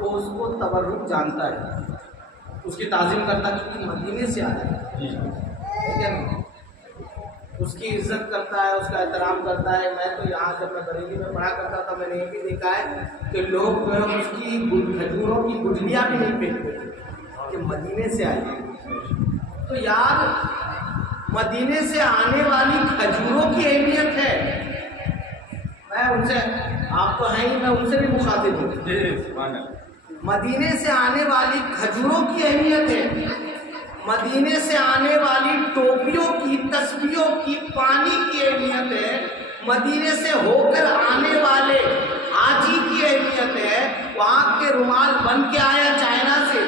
وہ اس کو تبرک جانتا ہے، اس کی تعظیم کرتا ہے کیونکہ مدینے سے آیا ہے، ٹھیک ہے، اس کی عزت کرتا ہے، اس کا احترام کرتا ہے۔ میں تو یہاں جب میں بریلی میں پڑھا کرتا تھا میں نے یہ بھی دیکھا ہے کہ لوگ جو ہے اس کی کھجوروں کی گٹھلیاں بھی نہیں پھینکتے کہ مدینے سے آئے ہیں۔ تو یار مدینے سے آنے والی کھجوروں کی اہمیت ہے، میں ان سے، آپ تو ہیں ہی، میں ان سے بھی مخاطب ہوں۔ مدینے سے آنے والی کھجوروں کی اہمیت ہے، مدینے سے آنے والی ٹوپیوں کی، تسبیحوں کی، پانی کی اہمیت ہے، مدینے سے ہو کر آنے والے حاجی کی اہمیت ہے۔ وہاں کے رومال بن کے آیا چائنا سے،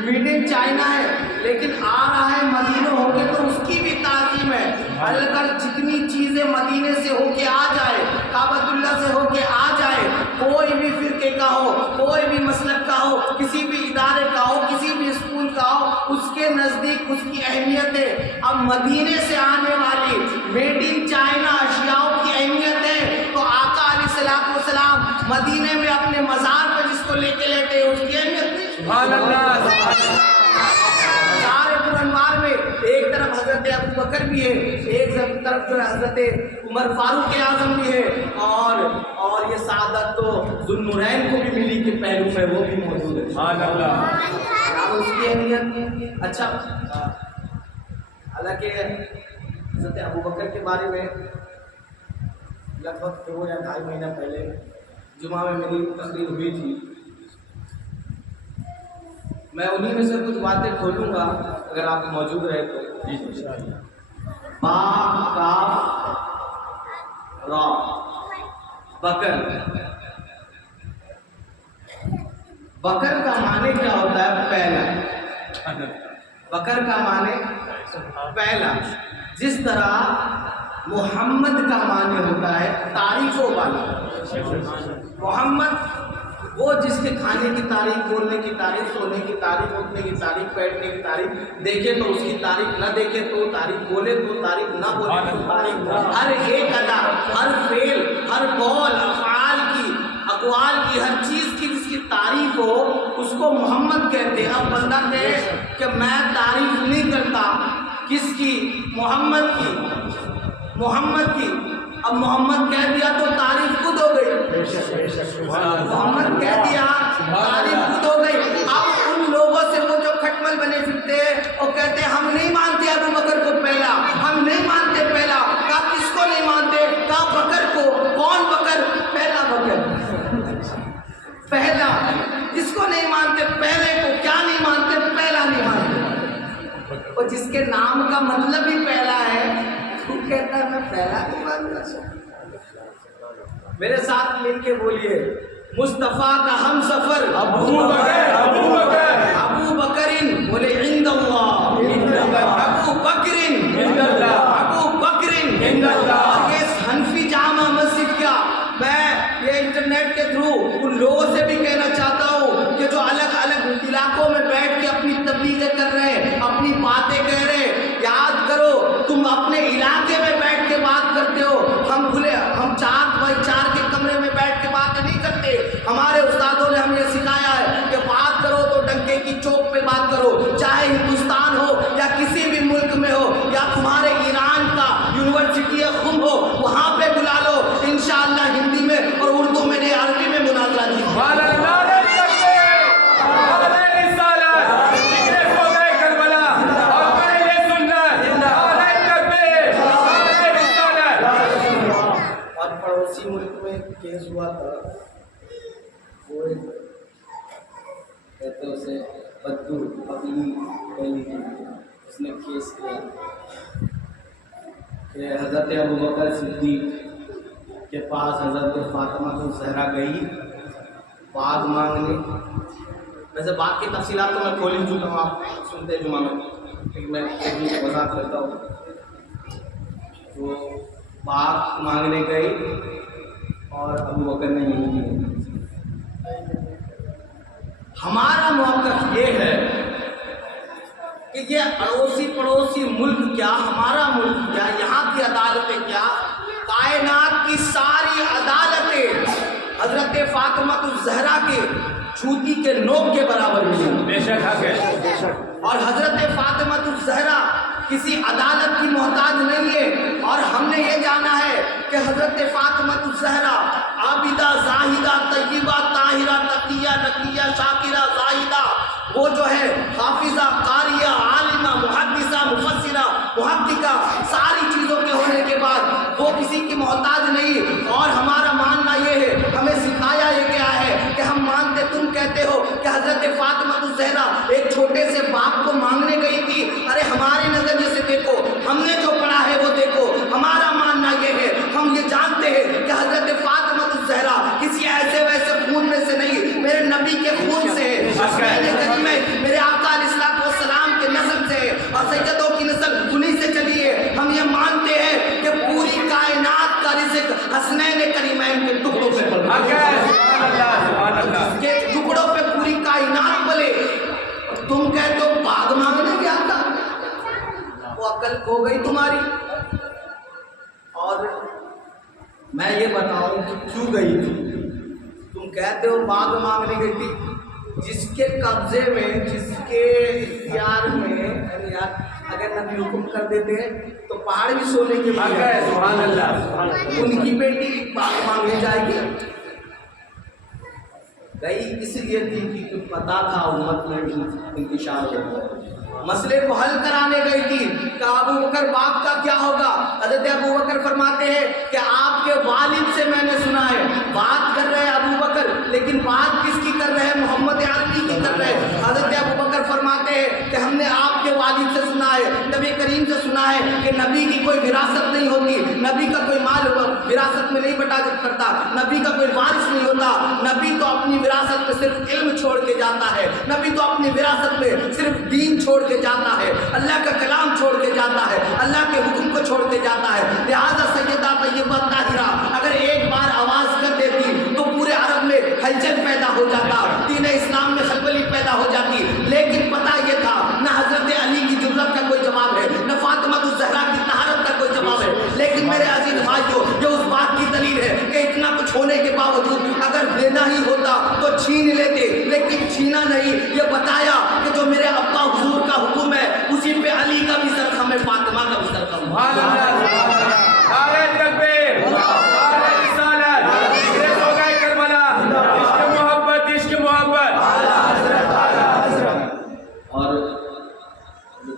میڈ ان چائنا ہے، لیکن آ رہا ہے مدینہ ہو کے تو اس کی بھی تعظیم ہے۔ اگر جتنی چیزیں مدینے سے ہو کے آ جائے، کعبۃ اللہ سے ہو کے آ جائے، کوئی بھی فرقے کا ہو، کوئی بھی مسلک کا ہو، کسی بھی ادارے کا ہو، کسی بھی اسکول کا ہو، اس کے نزدیک اس کی اہمیت ہے۔ اب مدینے سے آنے والی میڈ ان چائنا اشیاء کی اہمیت ہے، تو آقا علیہ السلام مدینے میں اپنے مزار پہ جس کو لے کے لیٹے اس کی اہمیت نہیں۔ سبحان اللہ۔ مزار پر انوار میں ایک طرف حضرت ابو بکر بھی ہے، ایک طرف جو ہے حضرت عمر فاروق اعظم بھی ہے، اور یہ سعادت تو ذوالنورین کو بھی ملی کہ پہلو میں وہ بھی موجود ہے۔ سبحان اللہ۔ اس کی اہمیت اچھا، حالانکہ حضرت ابو بکر کے بارے میں لگ بھگ 2 یا 2.5 مہینہ پہلے جمعہ میں میری تقریر ہوئی تھی، میں انہی میں سے کچھ باتیں کھولوں گا اگر آپ موجود رہے تو۔ با کاف را بکر، بکر کا معنی کیا ہوتا ہے؟ پہلا۔ بکر کا معنی پہلا، جس طرح محمد کا معنی ہوتا ہے تعریفوں والا۔ محمد وہ جس کے کھانے کی تعریف، بولنے کی تعریف، سونے کی تعریف، اٹھنے کی تعریف، بیٹھنے کی تعریف، دیکھے تو اس کی تعریف، نہ دیکھے تو تعریف، بولے تو تعریف، نہ بولے تو تعریف، ہر ایک ادا، ہر فعل، ہر قول، افعال کی، اقوال کی، ہر چیز کی جس کی تعریف ہو اس کو محمد کہتے ہیں۔ اب بندہ کہے کہ میں تعریف نہیں کرتا، کس کی؟ محمد کی، محمد کی۔ اب محمد کہہ دیا تو تعریف خود ہو گئی، محمد کہہ دیا تعریف خود ہو گئی۔ اب ان لوگوں سے وہ جو کھٹمل بنے پھرتے ہیں اور کہتے ہیں ہم نہیں مانتے ابو بکر کو پہلا، ہم نہیں مانتے پہلا، کہا کس کو نہیں مانتے؟ کہا بکر کو۔ کون بکر؟ پہلا بکر، پہلا۔ کس کو نہیں مانتے؟ پہلے کو۔ کیا نہیں مانتے؟ پہلا نہیں مانتے۔ اور جس کے نام کا مطلب ہی پہلا ہے وہ کہتا ہے میں پہلا نہیں مانتا۔ میرے ساتھ مل کے بولیے، مصطفیٰ کا ہم سفر ابو بکر، ابو بکر، ابو بکرین، بولے عند اللہ، ابو بکرین عند اللہ، ابو بکرین عند اللہ۔ یہ حنفی جامع مسجد کیا، میں یہ انٹرنیٹ کے تھرو ان لوگوں سے بھی کہنا چاہتا ہوں کہ جو الگ الگ علاقوں میں بیٹھ کے اپنی تبلیغیں کر رہے ہیں، اپنی باتیں کہہ رہے ہیں، یاد کرو تم اپنے علاقے میں بیٹھ کے بات کرتے ہو، ہم 4 بائی 4 کے کمرے میں بیٹھ کے بات نہیں کرتے۔ ہمارے استادوں نے ہمیں سکھایا ہے کہ بات کرو تو ڈنکے کی چوک پہ بات کرو، چاہے ہندوستان ہو یا کسی بھی ملک میں ہو، یا تمہارے ایران کا یونیورسٹی خم ہو وہاں پہ بلا لو، انشاءاللہ ہندی میں اور اردو میں نہیں عربی میں مناظرہ اسی ملک میں کیس ہوا تھا، وہ کہتے اسے بدو پگلی پہلی تھی، اس نے کیس کیا کہ حضرت ابوبکر صدیق کے پاس حضرت فاطمہ الزہرا گئی بات مانگنے۔ ویسے بات کی تفصیلات تو میں کھول ہی چکا ہوں، آپ سنتے جمعہ میں، لیکن میں وضاحت کرتا ہوں۔ وہ بات مانگنے گئی اور ابو بکر نے نہیں کیا۔ ہمارا موقف یہ ہے کہ یہ اڑوسی پڑوسی ملک کیا، ہمارا ملک کیا، یہاں کی عدالتیں کیا، کائنات کی ساری عدالتیں حضرت فاطمہ الزہرا کے کے نوک کے برابر ملیں گی. بے شک حق ہے. اور حضرت فاطمہ الزہرا کسی عدالت کی محتاج نہیں ہے. اور ہم نے یہ جانا ہے کہ حضرت فاطمہ الزہرا عابدہ زاہدہ طیبہ طاہرہ تقیہ نقیہ شاکرہ زاہدہ، وہ جو ہے حافظہ قاریہ عالمہ محدثہ مفسرہ محققہ، ساری چیزوں کے ہونے کے بعد وہ کسی کی محتاج نہیں. اور ہمارا ماننا یہ ہے، ہمیں سکھایا یہ گیا ہے کہ ہم مانتے، تم کہتے ہو کہ حضرت فاطمہ الزہرا ایک چھوٹے سے باپ کو مانگنے گئی تھی. ارے ہمارے نظریے سے دیکھو، ہم نے جو پڑھا ہے وہ دیکھو. ہمارا ماننا یہ ہے، ہم یہ جانتے ہیں کہ حضرت فاطمہ الزہرا کسی ایسے ویسے خون میں سے نہیں، میرے نبی کے خون سے ہے، میرے آقا علیہ الصلوۃ والسلام کے نسل سے ہے، اور سیدوں کی نسل انہی سے چلی ہے. ہم یہ مانتے ہیں کہ پوری کائنات کا رزق حسنین کریمین کے ٹکڑوں پہ کے ٹکڑوں پہ پوری کائنات پلے. تم کہتے ہو باغ مانگنے گیا تھا، وہ عقل کھو گئی تمہاری. اور میں یہ بتاؤں کہ کیوں گئی تھی. تم کہتے ہو باغ مانگنے گئی تھی. جس کے قبضے میں، جس کے اختیار میں، یار اگر نبی حکم کر دیتے تو پہاڑ بھی سونے کے بعد سبحان اللہ. ان کی بیٹی باغ مانگنے جائے گی. گئی اس لیے تھی کہ پتا تھا امت میں انتشار ہوگا. مسئلے کو حل کرانے گئی تھی کہ ابو بکر باپ کا کیا ہوگا. حضرت ابو بکر فرماتے ہیں کہ آپ کے والد سے میں نے سنا ہے. بات کر رہے ہیں ابو بکر، لیکن بات کس کی کر رہے ہیں؟ محمد عربی کی کر رہے ہیں. حضرت ابو بکر فرماتے ہیں کہ ہم نے آپ کے والد سے سنا ہے، نبی کریم سے سنا ہے کہ نبی کی کوئی وراثت نہیں ہوتی، نبی کا کوئی مال وراثت میں نہیں بٹا کرتا، نبی کا کوئی وارث نہیں ہوتا. نبی تو اپنی وراثت میں صرف علم چھوڑ کے جاتا ہے، نبی تو اپنی وراثت میں صرف دین چھوڑ کے جاتا ہے، اللہ کا کلام چھوڑ کے جاتا ہے، اللہ کے حکم کو چھوڑ کے جاتا ہے. لہذا سیدہ طیبہ طاہرہ اگر ایک بار آواز کر دیتی تو پورے عرب میں ہلچل پیدا ہو جاتا، دین اسلام میں خلبلی پیدا ہو جاتی. لیکن پتہ یہ تھا، نہ حضرت علی کی جرأت کا کوئی جواب ہے، نہ فاطمہ الزہرا کی طہارت کا کوئی جواب ہے. لیکن میرے عزیز بھائیو، یہ اس بات کی دلیل ہے کہ اتنا کچھ ہونے کے باوجود اگر دینا ہی ہوتا تو چھین لیتے، لیکن چھینا نہیں. یہ بتایا کہ جو میرے ابا حضور کا حکم ہے اسی پہ علی کا بھی سرخم ہے، فاطمہ کا بھی سرخم ہے. اور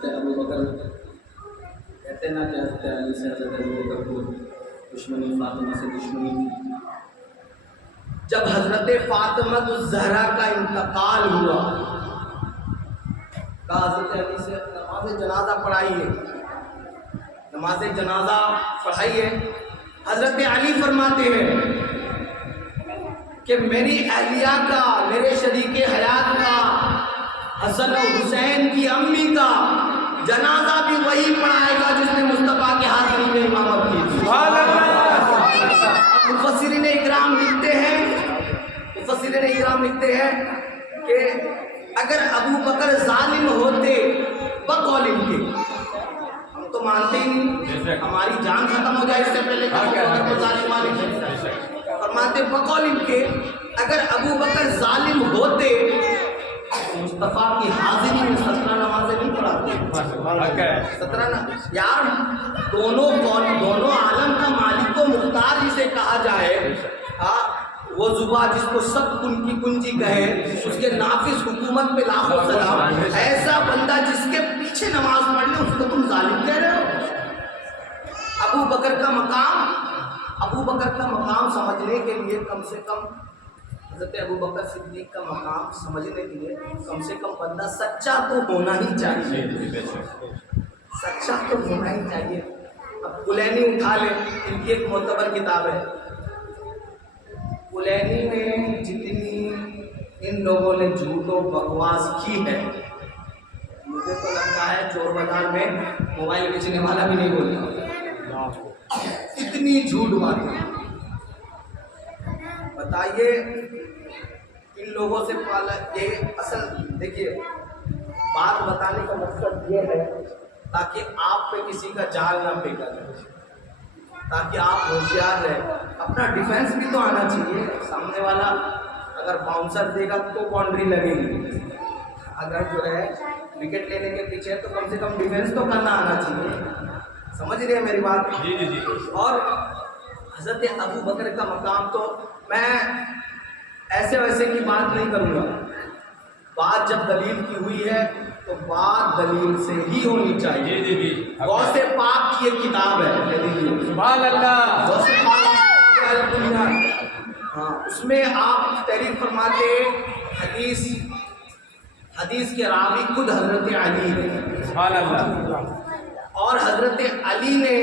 ابو بکر کہتے ہیں نا کہ حضرت علی سے حضرت ابو بکر کو دشمنی، فاطمہ سے دشمنی. جب حضرت فاطمہ الزہرا کا انتقال ہوا، کہا حضرت علی سے نماز جنازہ پڑھائی ہے، نماز جنازہ پڑھائی ہے. حضرت علی فرماتے ہیں کہ میری اہلیہ کا، میرے شریک حیات کا، حسن و حسین کی امی کا جنازہ بھی وہی پڑھائے گا جس نے مصطفیٰ کے حاضری میں امامت کی تھی. مفسرین اکرام لکھتے ہیں کہ اگر ابو بکر ظالم ہوتے بقول ان کے، ہم تو مانتے ہی نہیں، ہماری جان ختم ہو جائے اس سے پہلے کہ ابو بکر کو ظالم مانتے. فرماتے بقول ان کے اگر ابو بکر ظالم ہوتے مصطفیٰ کی حاضری میں 17 نمازیں نہیں پڑھاتے. 17 یار، دونوں عالم کا مالک و مختار جسے کہا جائے، وہ زبا جس کو سب کن کی کنجی کہے، اس کے نافذ حکومت پہ لاکھوں سلام. ایسا بندہ جس کے پیچھے نماز پڑھ لے اس کو تم ظالم کہہ رہے ہو. ابو بکر کا مقام سمجھنے کے لیے کم سے کم، حضرت ابو بکر صدیق کا مقام سمجھنے کے لیے کم سے کم بندہ سچا تو ہونا ہی چاہیے، سچا تو ہونا ہی چاہیے. اب کلینی اٹھا لیں، ان کی ایک معتبر کتاب ہے. کلینی میں جتنی ان لوگوں نے جھوٹ و بکواس کی ہے، مجھے تو لگتا ہے چور بازار میں موبائل بیچنے والا بھی نہیں بولتا. اتنی جھوٹ باتیں. بتائیے ان لوگوں سے یہ اصل، دیکھیے بات بتانے کا مقصد یہ ہے تاکہ آپ پہ کسی کا جال نہ پھینکا جائے، تاکہ آپ ہوشیار رہیں. اپنا ڈیفینس بھی تو آنا چاہیے. سامنے والا اگر باؤنسر دے گا تو باؤنڈری لگے گی، اگر جو ہے وکٹ لینے کے پیچھے تو کم سے کم ڈیفینس تو کرنا آنا چاہیے. سمجھ رہے ہیں میری بات؟ جی جی جی. اور حضرت ابو بکر کا مقام تو میں ایسے ویسے کی بات نہیں کروں گا. بات جب دلیل کی ہوئی ہے تو بات دلیل سے ہی ہونی چاہیے. جی جی جی. غوث پاک کی ایک کتاب ہے، سبحان اللہ. غوث پاک کی البنیان، ہاں اس میں آپ تحریر فرماتے حدیث کے راوی خود حضرت علی ہے. سبحان اللہ. اور حضرت علی نے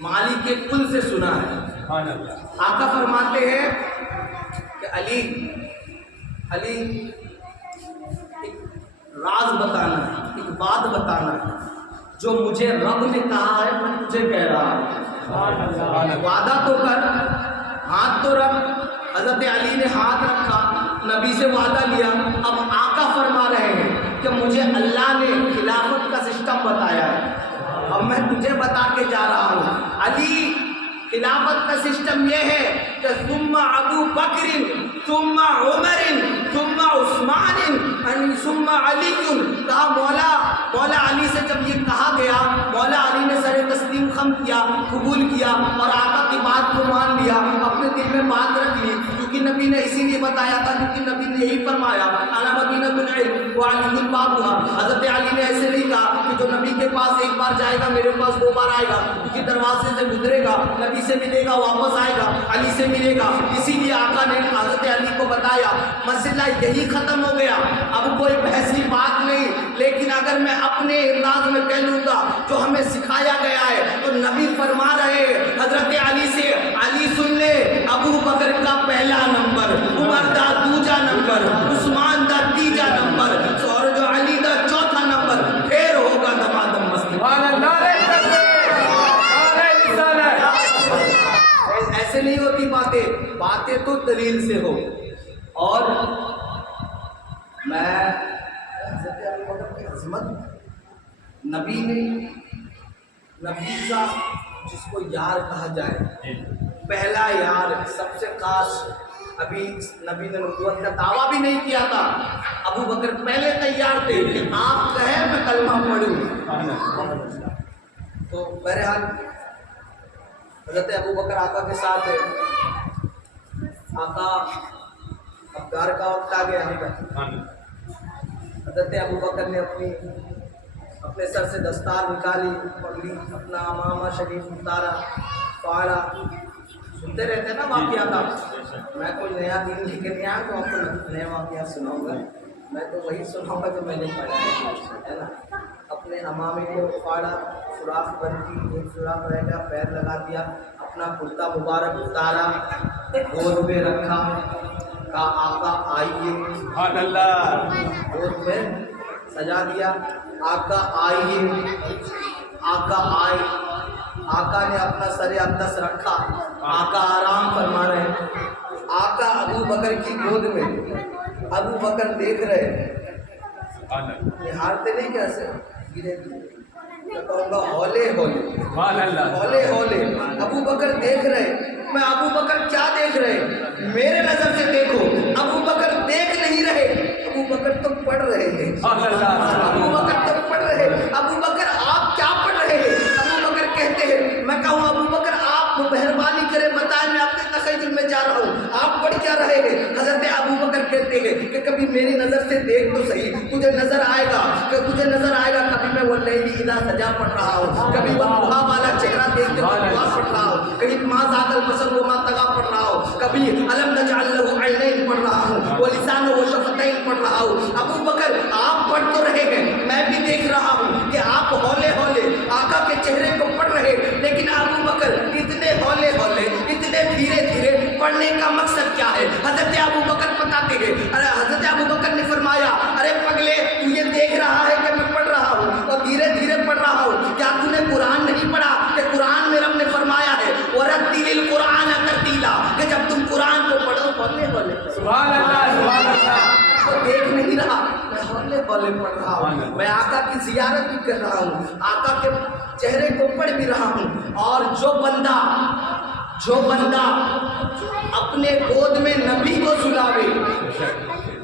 مالک کے کل سے سنا ہے. سبحان اللہ. آقا فرماتے ہیں کہ علی ایک راز بتانا ہے، ایک بات بتانا ہے جو مجھے رب نے کہا ہے میں تجھے کہہ رہا ہوں. وعدہ تو کر، ہاتھ تو رکھ. حضرت علی نے ہاتھ رکھا، نبی سے وعدہ لیا. اب آقا فرما رہے ہیں کہ مجھے اللہ نے خلافت کا سسٹم بتایا ہے، اب میں تجھے بتا کے جا رہا ہوں. علی خلافت کا سسٹم یہ ہے کہ ثم ابو بکر ثم عمر ثم عثمان ثم علی. کہا مولا علی سے جب یہ کہا گیا، مولا علی نے سر تسلیم خم کیا، قبول کیا اور آقا کی بات کو مان لیا، اپنے دل میں بات رکھ لی. کیونکہ نبی نے اسی لیے بتایا تھا، کیونکہ نبی نے یہی فرمایا انا مدینۃ العلم وعلی بابها. حضرت علی نے ایسے نہیں کہا کہ جو نبی کے پاس ایک بار جائے گا میرے پاس 2 بار آئے گا، کیونکہ دروازے سے گزرے گا، نبی سے ملے گا، واپس آئے گا، علی سے ملے گا. اسی لیے آقا نے حضرت علی کو بتایا مسئلہ یہی ختم ہو گیا، اب کوئی بحث کی بات نہیں. لیکن اگر میں اپنے انداز میں کہہ لوں گا جو ہمیں سکھایا گیا ہے تو نبی فرما رہے حضرت علی سے، علی سن لے ابو بکر کا پہلا نمبر، عمر دا دوجا نمبر، عثمان دا تیجا نمبر اور جو علی دا چوتھا نمبر، پھر ہوگا دمادم مستی. ایسے نہیں ہوتی باتیں تو دلیل سے ہو. اور میں حضرت ابو بکر کی عظمت، نبی کا جس کو یار کہا جائے، پہلا یار، سب سے خاص. ابھی نبی نے نبوت کا دعویٰ بھی نہیں کیا تھا، ابو بکر پہلے تیار تھے کہ آپ کہیں میں کلمہ پڑھوں. تو بہرحال حضرت ابو بکر آقا کے ساتھ ہے. آقا اب گھر کا وقت آ گیا. حضرت ابو بکر نے اپنے سر سے دستار نکالی، پگڑی اپنا امامہ شریف اتارا، پاڑا. سنتے رہتے نا واقعات. میں کوئی نیا دین لے کے نہیں آیا تو آپ کو نئے واقعات سناؤں گا. میں تو وہی سناؤں گا جو میں نے پڑھا ہے نا. اپنے امامے کو پاڑا، سوراخ بند کی، ایک سوراخ رہ گیا، پیر لگا دیا، اپنا کرتا مبارک اتارا، گود پہ رکھا، کہا آقا آئیے. سبحان اللہ. گود پہ سجا دیا، آقا آئیے. آقا آئے. آقا نے اپنا سر اقدس رکھا، آقا آرام فرما رہے ہیں. آقا ابو بکر کی گود میں، ابو بکر دیکھ رہے، نہارتے نہیں کیسے گرے، میں کہوں گا ہولے ہولے. ابو بکر دیکھ رہے. میں ابو بکر کیا دیکھ رہے؟ میرے نظر سے دیکھو. ابو بکر دیکھ نہیں رہے، ابو بکر تو پڑھ رہے ہیں. ابو بکر تو پڑھ رہے. ابو بکر آپ کیا پڑھ رہے ہیں؟ ابو بکر کہتے ہیں، میں کہوں ابو بکر آپ مہربانی کریں بتائیں، میں اپنے تخیل میں جا رہا ہوں، آپ پڑھ کیا رہے ہیں؟ حضرت ابو بکر کہتے ہیں کہ کبھی میری نظر سے دیکھ تو صحیح، تجھے نظر آئے گا کبھی میں واللیل اذا سجا پڑھ رہا ہوں، کبھی والضحیٰ والا چہرہ دیکھ کے دعا پڑھ رہا ہوں، کبھی ما ذاق البصر وما طغیٰ پڑھ رہا ہوں، کبھی الم نجعل لہ عینین پڑھ رہا ہوں، ولسان و شفتین پڑھ رہا ہوں. ابو بکر آپ پڑھ تو رہے ہیں، میں بھی دیکھ رہا ہوں کہ آپ ہولے آقا کے چہرے کو پڑھ رہے. لیکن ابو بکر اتنے ہولے اتنے دھیرے پڑھنے کا مقصد کیا ہے؟ حضرت ابو بکر بتاتے ہیں. حضرت ابو بکر نے فرمایا، ارے پگلے تو یہ دیکھ رہا ہے کہ میں پڑھ رہا ہوں اور دھیرے پڑھ رہا ہوں، کیا تو نے قرآن نہیں پڑھا کہ قرآن میں رب نے فرمایا ہے وَرَتِّلِ الْقُرْآنَ تَرْتِیلًا، کہ جب تم قرآن کو پڑھو ہولے. سبحان اللہ. تو دیکھ نہیں رہا، میں ہولے پڑھ رہا ہوں. میں آقا کی زیارت بھی کر رہا ہوں، آقا کے چہرے کو پڑھ بھی رہا ہوں. اور جو جو بندہ اپنے گود میں نبی کو سلاوے،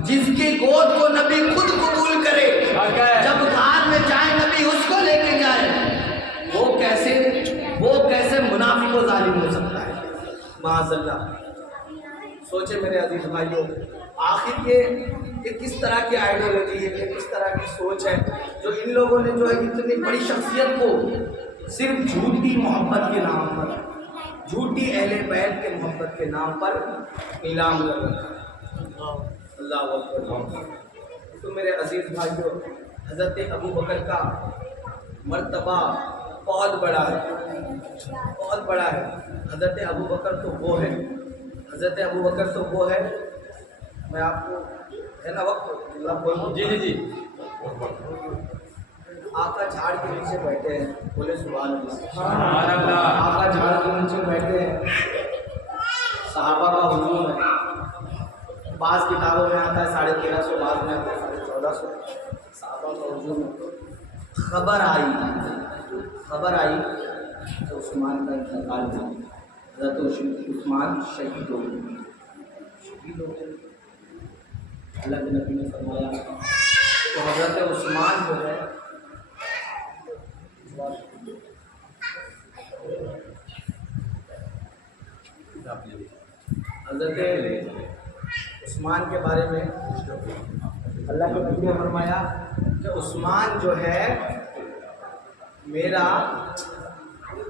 جس کی گود کو نبی خود قبول کرے، جب گھر میں جائے نبی اس کو لے کے جائے، وہ کیسے منافق و ظالم ہو سکتا ہے؟ معاذ اللہ۔ سوچے میرے عزیز بھائیوں، آخر یہ کس طرح کی آئیڈیالوجی ہے، یہ کس طرح کی سوچ ہے جو ان لوگوں نے جو ہے اتنی بڑی شخصیت کو صرف جھوٹی محبت کے نام پر، جھوٹی اہل بیت کے محبت کے نام پر نیلام کر رکھا۔ اللہ اکبر۔ تو میرے عزیز بھائیوں، حضرت ابو بکر کا مرتبہ بہت بڑا ہے، بہت بڑا ہے۔ حضرت ابو بکر تو وہ ہے، حضرت ابو بکر تو وہ ہے، میں آپ کو ہے نا وقت اللہ بولوں۔ جی آقا جھاڑ کے نیچے بیٹھے ہیں، بولے سبحان اللہ۔ سبحان اللہ۔ آقا جھاڑ کے نیچے بیٹھے ہیں، صحابہ کا ہجوم ہے۔ بعض کتابوں میں آتا ہے 1350، بعض میں آتا ہے 1450 صحابہ کا ہجوم ہے۔ خبر آئی تو عثمان کا انتقال ہوا، حضرت عثمان شہید ہو گئے، اللہ کے نبی نے فرمایا تو حضرت عثمان جو ہے حضرت عثمان کے بارے میں اللہ کے نبی نے فرمایا کہ عثمان جو ہے میرا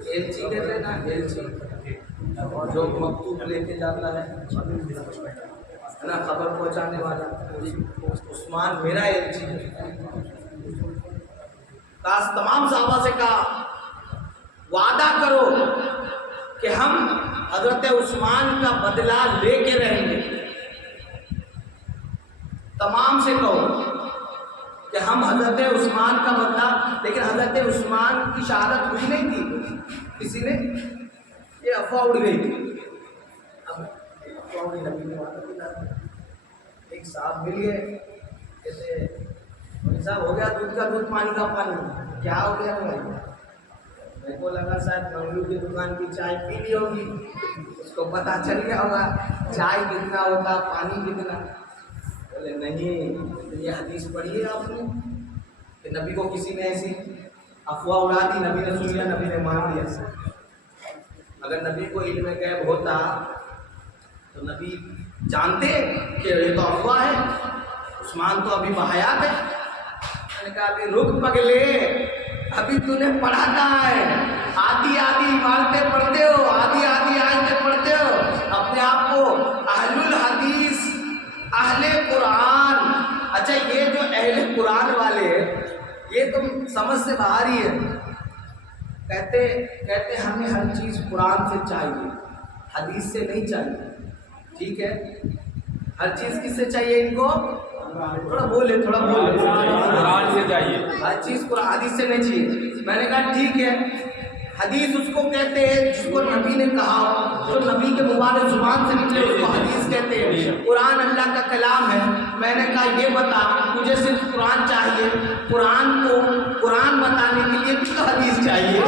ایلچی کہتے ہیں نا، ایلچی جو مکتوب لے کے جاتا ہے نا، خبر پہنچانے والا، عثمان میرا ایلچی ہے۔ کاش تمام صحابہ سے کہا وعدہ کرو کہ ہم حضرت عثمان کا بدلہ لے کے رہیں گے، تمام سے کہو کہ ہم حضرت عثمان کا بدلہ، لیکن حضرت عثمان کی شہادت ہوئی نہیں تھی، کسی نے یہ افواہ اڑ گئی تھی۔ اب افواہ اڑی، نبی نے وعدہ کیا، ایک صاحب مل گئے، کہتے مولوی صاحب ہو گیا دودھ کا دودھ پانی کا پانی، کیا ہو گیا بھائی؟ میرے کو لگا شاید مولوی کی دکان کی چائے پی لی ہوگی، اس کو پتہ چل گیا ہوگا چائے کتنا ہوتا، پانی کتنا۔ بولے نہیں، یہ حدیث پڑھی ہے آپ نے کہ نبی کو کسی نے ایسی افواہ اڑا دی، نبی نے سن لیا، نبی نے مان لیا۔ اگر نبی کو علم غیب ہوتا تو نبی جانتے کہ یہ تو افواہ ہے، عثمان تو ابھی بحیات ہے۔ میں نے کہا ابھی رک پگلے، ابھی تو نے پڑھا کہاں ہے؟ آدھی عبارتیں پڑھتے ہو، آدھی آیتیں پڑھتے ہو، اپنے آپ کو اہل الحدیث، اہل قرآن۔ اچھا یہ جو اہل قرآن والے یہ تم سمجھ سے باہر ہی ہے، کہتے ہمیں ہر چیز قرآن سے چاہیے، حدیث سے نہیں چاہیے، ٹھیک ہے؟ ہر چیز کس سے چاہیے ان کو؟ تھوڑا بولے قرآن سے چاہیے، ہر چیز قرآن حدیث سے نہیں چاہیے۔ میں نے کہا ٹھیک ہے، حدیث اس کو کہتے ہیں جس کو نبی نے کہا، جو نبی کے مبارک زبان سے نکلے اس کو حدیث کہتے ہیں۔ قرآن اللہ کا کلام ہے۔ میں نے کہا یہ بتا تجھے صرف قرآن چاہیے، قرآن کو قرآن بتانے کے لیے بھی تو حدیث چاہیے۔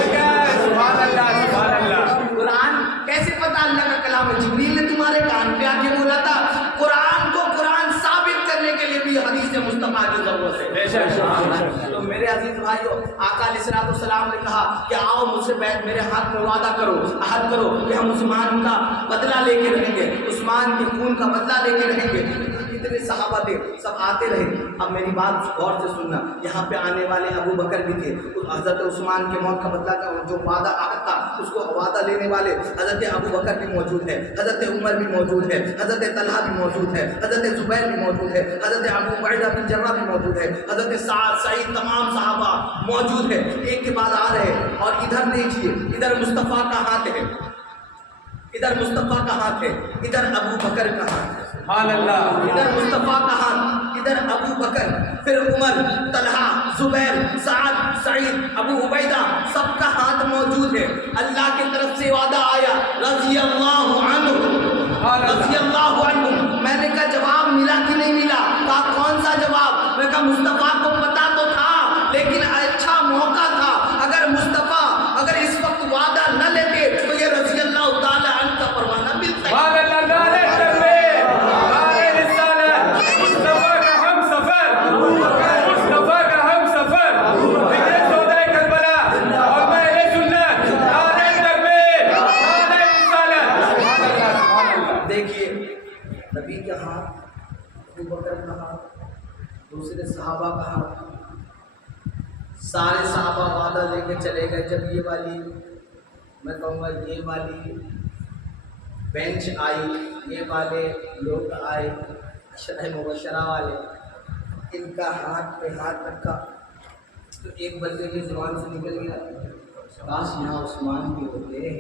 سبحان اللہ، سبحان اللہ۔ قرآن کیسے پتا اللہ کا کلام ہے؟ جبریل نے تمہارے کان پہ آ کے بولا تھا، قرآن کو قرآن ثابت کرنے کے لیے بھی حدیث مصطفیٰ کی ضرورت ہے۔ تو میرے عزیز بھائیو، آقا علیہ الصلوۃ والسلام نے کہا کہ آؤ مجھ سے بیعت، میرے ہاتھ میں وعدہ کرو، عہد کرو کہ ہم عثمان کا بدلہ لے کے رہیں گے، عثمان کے خون کا بدلہ لے کے رہیں گے۔ جتنے صحابہ تھے سب آتے رہے۔ اب میری بات غور سے سننا، یہاں پہ آنے والے ابو بکر بھی تھے، حضرت عثمان کے موت کا بدلہ کا جو وعدہ عہد تھا اس کو وعدہ لینے والے حضرت ابو بکر بھی موجود ہے، حضرت عمر بھی موجود ہے، حضرت طلحہ بھی موجود ہے، حضرت زبیر بھی موجود ہے، حضرت ابو عبیدہ بن جرح بھی موجود ہے، حضرت سعد، سعید، تمام صحابہ موجود ہے، ایک کے بعد آ رہے ہیں۔ اور ادھر دیکھیے، ادھر مصطفیٰ کا ہاتھ ہے، ادھر مصطفیٰ کا ہاتھ ہے، ادھر ابو بکر کا ہاتھ ہے، سبحان اللہ۔ ادھر مصطفیٰ کا ہاتھ، ادھر ابو بکر، پھر عمر، طلحہ، زبیر، سعد، سعید، ابو عبیدہ، سب کا ہاتھ موجود ہے۔ اللہ کی طرف سے وعدہ آیا رضی اللہ عنہ، رضی اللہ عنہ۔ میں نے کہا جواب ملا کہ نہیں ملا؟ کہا کون سا جواب؟ میں کہا مصطفیٰ کو پتا تو تھا لیکن اچھا موقع تھا، اگر مصطفیٰ اگر اس وقت وعدہ نہ لیتے تو یہ رضی اللہ تعالی عنہ بکر کہا, دوسرے صحابہ کہا, سارے صحابہ وعدہ لے کے چلے گئے. جب یہ والی, میں کہوں گا یہ والی بینچ آئی, یہ والے لوگ آئے, عشرہ مبشرہ والے, ان کا ہاتھ پہ ہاتھ رکھا تو ایک بندے کی زبان سے نکل گیا, کاش یہاں عثمان بھی ہوتے.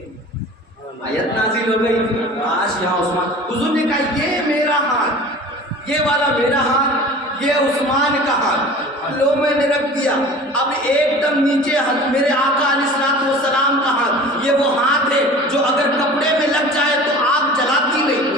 آیت نازل ہو گئی, کاش یہاں عثمان. حضور نے کہا یہ میرا ہاتھ, یہ والا میرا ہاتھ, یہ عثمان کا ہاتھ, لو میں نے رکھ دیا. اب ایک دم نیچے میرے آقا علیہ السلام کا ہاتھ, یہ وہ ہاتھ ہے جو اگر کپڑے میں لگ جائے تو آگ جلاتی نہیں.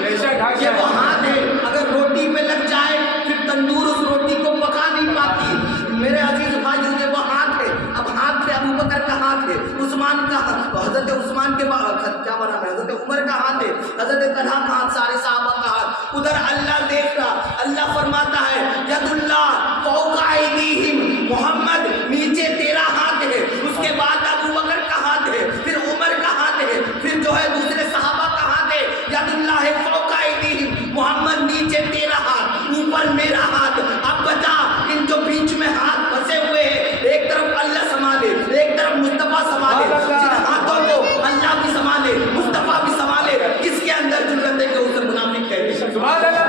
یہ وہ ہاتھ ہے اگر روٹی میں لگ جائے پھر تندور اس روٹی کو پکا نہیں پاتی. میرے عزیز بھائیوں, یہ وہ ہاتھ ہے. اب ہاتھ ہے, ابو بکر کا ہاتھ ہے, عثمان کا ہاتھ, حضرت عثمان کے کیا بنا ہے, حضرت عمر کا ہاتھ ہے, حضرت طلحہ کا ہاتھ, سارے صحابہ کا ہاتھ. ادھر اللہ دیکھ رہا, اللہ فرماتا ہے ید اللہ فوق ایدیہم, محمد نیچے تیرا ہاتھ ہے. اس کے بعد ابو بکر کا ہاتھ ہے, پھر عمر کا ہاتھ ہے, پھر جو ہے دوسرے صحابہ کا ہاتھ ہے. ید اللہ فوق ایدیہم, محمد نیچے تیرا ہاتھ, اوپر میرا ہاتھ. اب بتا ان جو بیچ میں ہاتھ پھنسے ہوئے ہیں, ایک طرف اللہ سنبھالے, ایک طرف مصطفیٰ سنبھالے, جن ہاتھوں کو اللہ بھی سنبھالے, مصطفیٰ بھی سنبھالے, کس کے اندر جرأت ہے کہ اسے منافق کہتے ہیں؟ سبحان اللہ.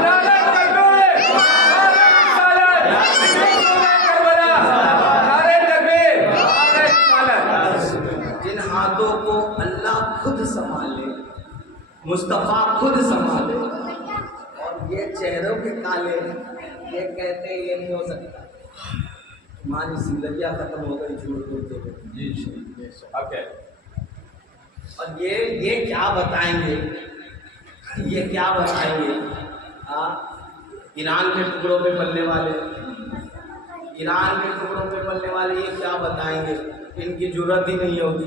جن ہاتھوں کو اللہ خود سنبھالے, مصطفیٰ خود سنبھالے, اور یہ چہروں کے کالے, یہ کہتے ہیں یہ نہیں ہو سکتا, ہماری زندگیاں ختم ہو گئی جھوٹ بولتے ہوئے. جی اوکے. اور یہ کیا بتائیں گے, یہ کیا بتائیں گے, ایران کے ٹکڑوں پہ پلنے والے, ایران کے ٹکڑوں پہ پلنے والے یہ کیا بتائیں گے, ان کی جرأت ہی نہیں ہوتی.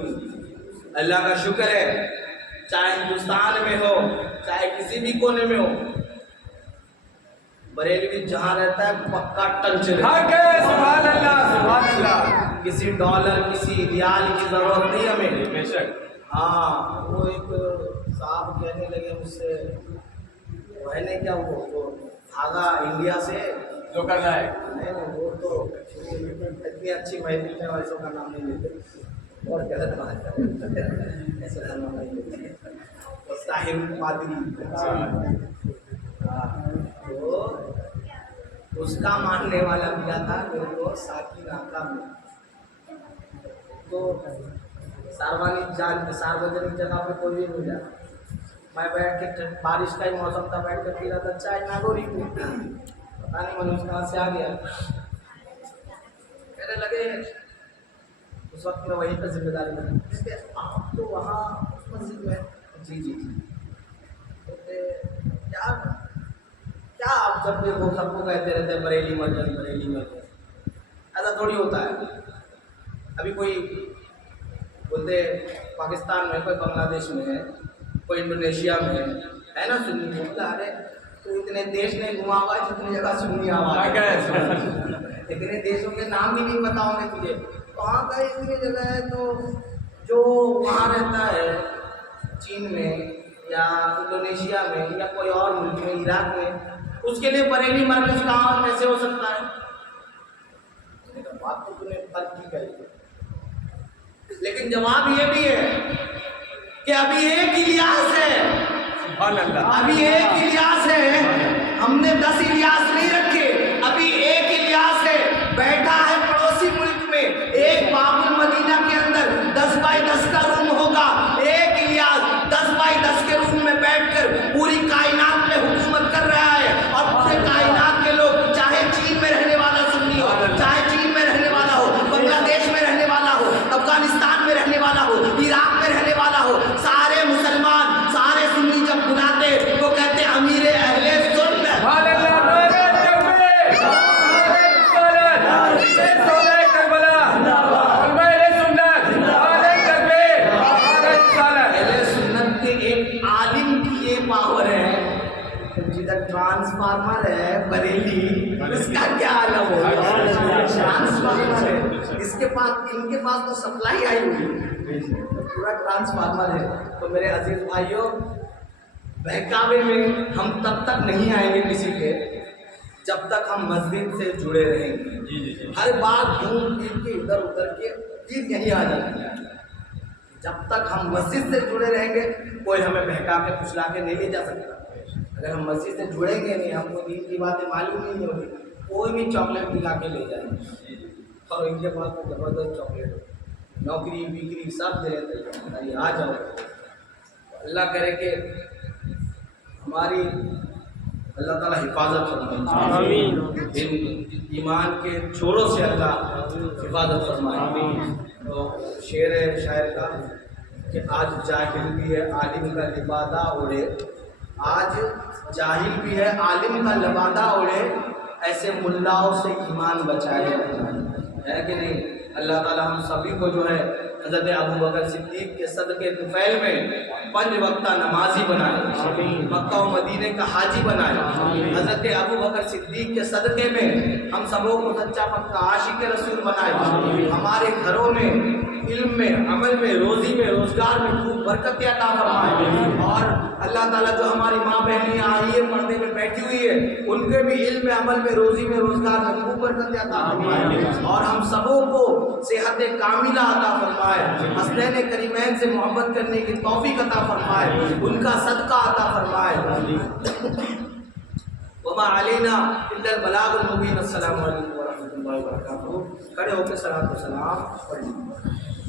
اللہ کا شکر ہے, چاہے ہندوستان میں ہو چاہے کسی بھی کونے میں ہو, بریلوی جہاں رہتا ہے پکا ٹنچ رہتا ہے. سبحان اللہ, سبحان اللہ. کسی ڈالر کسی ریال کی ضرورت نہیں ہمیں. بے شک. ہاں, وہ ایک صاحب کہنے لگے مجھ سے, وہ ہے نہیں کیا وہ دھاگا انڈیا سے جو کرنا ہے, نہیں, وہ تو اتنی اچھی محفل میں ویسوں کا نام نہیں لیتے, اور غلط بات ہے, ایسا کا نام نہیں لیتے. صاحب پادری, تو اس کا ماننے والا ملا تھا میرے کو ساکی ناکا میں. تو ساروجنک جگہ پہ کوئی بھی مل جاتا, میں بیٹھ کے, بارش کا ہی موسم تھا, بیٹھ کے پی رہا تھا چائے ناگوری کو, پتا نہیں منوج کہاں سے آ گیا. کہنے لگے اس وقت میں وہیں پہ ذمہ داری میں, آپ تو وہاں اس مسجد میں, جی جی جی, کیا آپ جب وہ سب کو کہتے رہتے ہیں بریلی مسجد بریلی مسجد, ایسا تھوڑی ہوتا ہے. ابھی کوئی بولتے پاکستان میں, کوئی بنگلہ دیش میں ہے, کوئی انڈونیشیا میں ہے نا سنی, بولتا ارے تو اتنے دیش نہیں گھما ہوا ہے جتنی جگہ سنی آواز ہے, اتنے دیشوں کے نام بھی نہیں پتا ہوں گے تجھے, وہاں کا اتنی جگہ ہے. تو جو وہاں رہتا ہے چین میں یا انڈونیشیا میں یا کوئی اور ملک میں, عراق میں, اس کے لیے بریلی مرکز کہاں کیسے ہو سکتا ہے؟ بات تو تم نے فرق کی کہی, لیکن جواب یہ بھی ہے کہ ابھی ایک الیاس ہے, ابھی ایک الیاس ہے, ہم نے 10 الیاس نہیں رکھے, ابھی ایک الیاس ہے, بیٹھا ہے پڑوسی ملک میں, ایک باب المدینہ کے اندر 10 بائی 10 کا روم ہوگا, ایک الیاس 10 بائی 10 کے روم میں بیٹھ کر پوری کائنات میں حکومت کر رہا ہے. اور پورے کائنات کے لوگ, چاہے چین میں رہنے والا سنی ہو, چاہے چین میں رہنے والا ہو, بنگلہ دیش میں رہنے والا ہو, افغانستان میں رہنے والا ہو, عراق میں رہنے والا ہو, سارے مسلمان, سارے سنی جب بلاتے تو کہتے امیر اہل سنت. ٹرانسفارمر ہے بریلی, اس کا کیا عالم ہوگا, ٹرانسفارمر ہے, اس کے پاس, ان کے پاس تو سپلائی آئی ہوئی, پورا ٹرانسفارمر ہے. تو میرے عزیز بھائیوں, بہکاوے میں ہم تب تک نہیں آئیں گے کسی کے جب تک ہم مسجد سے جڑے رہیں گے. جی جی جی ہر بات گھوم پھر کے ادھر ادھر کے پھر یہیں آ جاتی ہے. جب تک ہم مسجد سے جڑے رہیں گے کوئی ہمیں بہکا کے پھسلا کے نہیں لے جا سکتا. اگر ہم مسجد سے جڑیں گے نہیں, ہم کو دین کی باتیں معلوم نہیں ہوگی, کوئی بھی چاکلیٹ دلا کے لے جائیں گے. اور ان کے پاس تو زبردست چاکلیٹ ہو, نوکری وکری سب دے دیتے ہیں, آ جاؤ. اللہ کرے کہ ہماری اللہ تعالیٰ حفاظت فرمائے, آمین. ان ایمان کے چوروں سے اللہ حفاظت فرمائے. تو شعر ہے شاعر کا کہ آج جاہل بھی ہے عالم کا لبادہ اوڑھے, آج جاہل بھی ہے عالم کا لبادہ اوڑھے, ایسے ملاؤں سے ایمان بچائے ہے کہ نہیں. اللہ تعالیٰ ہم سبھی کو جو ہے حضرت ابو بکر صدیق کے صدقے طفیل میں 5 وقتہ نمازی بنائے, مکہ و مدینے کا حاجی بنائے. حضرت ابو بکر صدیق کے صدقے میں ہم سبوں کو سچا پکا عاشق رسول بنائے. ہمارے گھروں میں علم میں, عمل میں, روزی میں, روزگار میں خوب برکت عطا فرمائے. اور اللہ تعالیٰ جو ہماری ماں بہنیں آئی ہے پردے میں بیٹھی ہوئی ہے, ان کے بھی علم میں, عمل میں, روزی میں, روزگار میں خوب برکت عطا فرمائے. اور ہم سبوں کو صحت کاملہ عطا فرمائے, حسنین کریمین سے محبت کرنے کی توفیق عطا فرمائے, ان کا صدقہ عطا فرمائے. وما علینا الا البلاغ المبین. السلام علیکم ورحمۃ اللہ وبرکاتہ. کھڑے ہو کے صلاۃ و سلام پڑھیں.